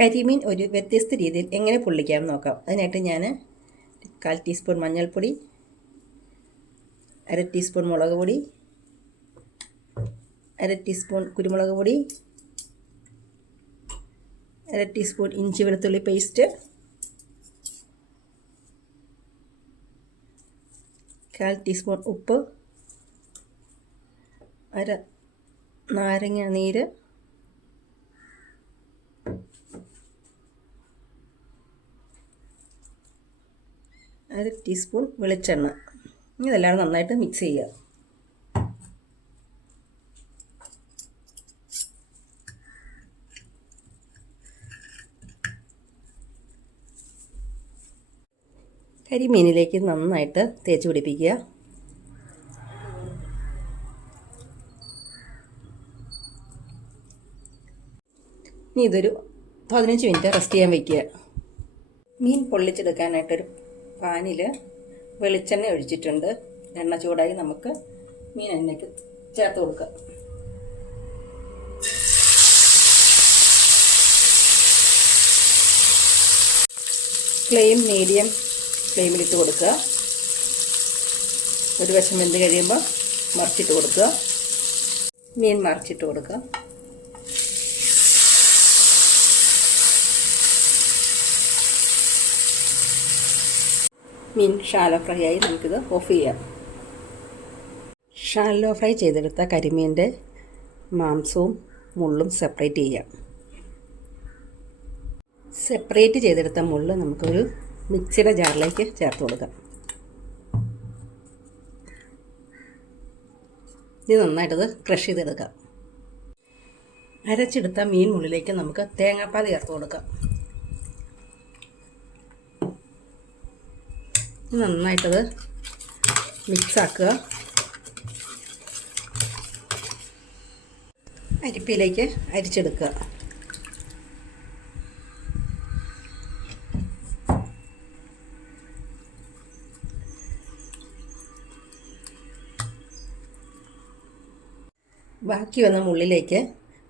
കരിമീൻ ഒരു വ്യത്യസ്ത രീതിയിൽ എങ്ങനെ പൊള്ളിക്കാമെന്ന് നോക്കാം. അതിനായിട്ട് ഞാൻ കാൽ ടീസ്പൂൺ മഞ്ഞൾപ്പൊടി അര ടീസ്പൂൺ മുളക് പൊടി അര ടീസ്പൂൺ കുരുമുളക് പൊടി അര ടീസ്പൂൺ ഇഞ്ചി വെളുത്തുള്ളി പേസ്റ്റ് കാൽ ടീസ്പൂൺ ഉപ്പ് അര നാരങ്ങ നീര് അര ടീസ്പൂൺ വെളിച്ചെണ്ണ. ഇതെല്ലാം നന്നായിട്ട് മിക്സ് ചെയ്യുക. കരിമീനിലേക്ക് നന്നായിട്ട് തേച്ച് പിടിപ്പിക്കുക. ഇനി ഇതൊരു പതിനഞ്ച് മിനിറ്റ് റെസ്റ്റ് ചെയ്യാൻ വയ്ക്കുക മീൻ പൊള്ളിച്ചെടുക്കാനായിട്ടൊരു പാനിൽ വെളിച്ചെണ്ണ ഒഴിച്ചിട്ടുണ്ട്. എണ്ണ ചൂടായി നമുക്ക് മീൻ എണ്ണയ്ക്ക് ചേർത്ത് കൊടുക്കുക ഫ്ലെയിം മീഡിയം ഫ്ലെയിമിലിട്ട് കൊടുക്കുക. ഒരു വശം വെന്ത് കഴിയുമ്പോൾ മറിച്ചിട്ട് കൊടുക്കുക. മീൻ മറിച്ചിട്ട് കൊടുക്കുക. മീൻ ഷാലോ ഫ്രൈ ആയി നമുക്കിത് ഓഫ് ചെയ്യാം. ഷാലോ ഫ്രൈ ചെയ്തെടുത്ത കരിമീന്റെ മാംസവും മുള്ളും സെപ്പറേറ്റ് ചെയ്യാം. സെപ്പറേറ്റ് ചെയ്തെടുത്ത മുള്ള് നമുക്കൊരു മിക്സിയുടെ ജാറിലേക്ക് ചേർത്ത് കൊടുക്കാം. ഇത് നന്നായിട്ടത് ക്രഷ് ചെയ്തെടുക്കാം. അരച്ചെടുത്ത മീൻ മുള്ളിലേക്ക് നമുക്ക് തേങ്ങാപ്പാൽ ചേർത്ത് കൊടുക്കാം. നന്നായിട്ടത് മിക്സാക്കുക. അരിപ്പിലേക്ക് അരിച്ചെടുക്കുക. ബാക്കി വന്ന മുള്ളിലേക്ക്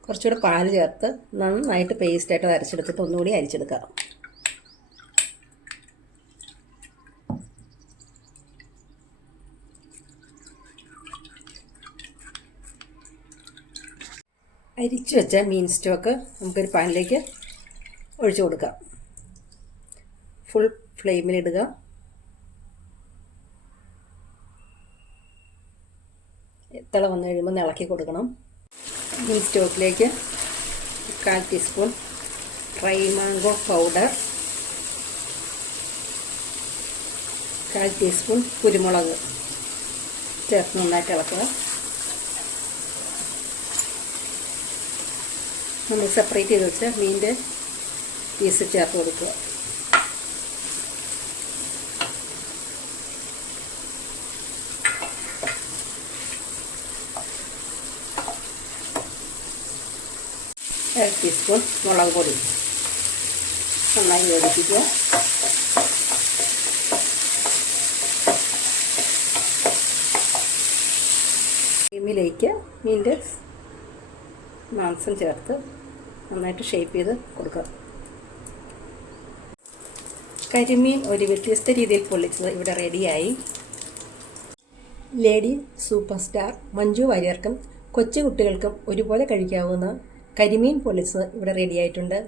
കുറച്ചുകൂടെ പാൽ ചേർത്ത് നന്നായിട്ട് പേസ്റ്റായിട്ട് അരച്ചെടുത്തിട്ട് ഒന്നുകൂടി അരിച്ചെടുക്കുക അരിച്ചു വെച്ച മീൻ സ്റ്റോക്ക് നമുക്കൊരു പാനിലേക്ക് ഒഴിച്ചു കൊടുക്കാം. ഫുൾ ഫ്ലെയിമിലിടുക തിള വന്നു കഴിയുമ്പോൾ ഇളക്കി കൊടുക്കണം. മീൻ സ്റ്റോക്കിലേക്ക് കാൽ ടീസ്പൂൺ ഡ്രൈ മാംഗോ പൗഡർ കാൽ ടീസ്പൂൺ കുരുമുളക് ചേർത്ത് നന്നായിട്ട് ഇളക്കുക. നമ്മൾ സെപ്പറേറ്റ് ചെയ്ത് വെച്ച മീനിന്റെ പീസ് ചേർത്ത് കൊടുക്കുക. അര ടീസ്പൂൺ മുളക് പൊടി. നന്നായി യോജിപ്പിക്കുക. ക്രീമിലേക്ക് മീന്റെ മാംസം ചേർത്ത് നന്നായിട്ട് ഷേപ്പ് ചെയ്ത് കൊടുക്കുക. കരിമീൻ ഒരു വ്യത്യസ്ത രീതിയിൽ പൊള്ളിച്ചത് ഇവിടെ റെഡിയായി ലേഡി സൂപ്പർ സ്റ്റാർ മഞ്ജു വാര്യർക്കും കൊച്ചു കുട്ടികൾക്കും ഒരുപോലെ കഴിക്കാവുന്ന കരിമീൻ പൊള്ളിച്ചത് ഇവിടെ റെഡിയായിട്ടുണ്ട്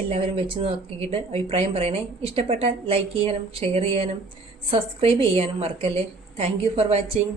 എല്ലാവരും വെച്ച് നോക്കിയിട്ട് അഭിപ്രായം പറയണേ. ഇഷ്ടപ്പെട്ടാൽ ലൈക്ക് ചെയ്യാനും ഷെയർ ചെയ്യാനും സബ്സ്ക്രൈബ് ചെയ്യാനും മറക്കല്ലേ. Thank for watching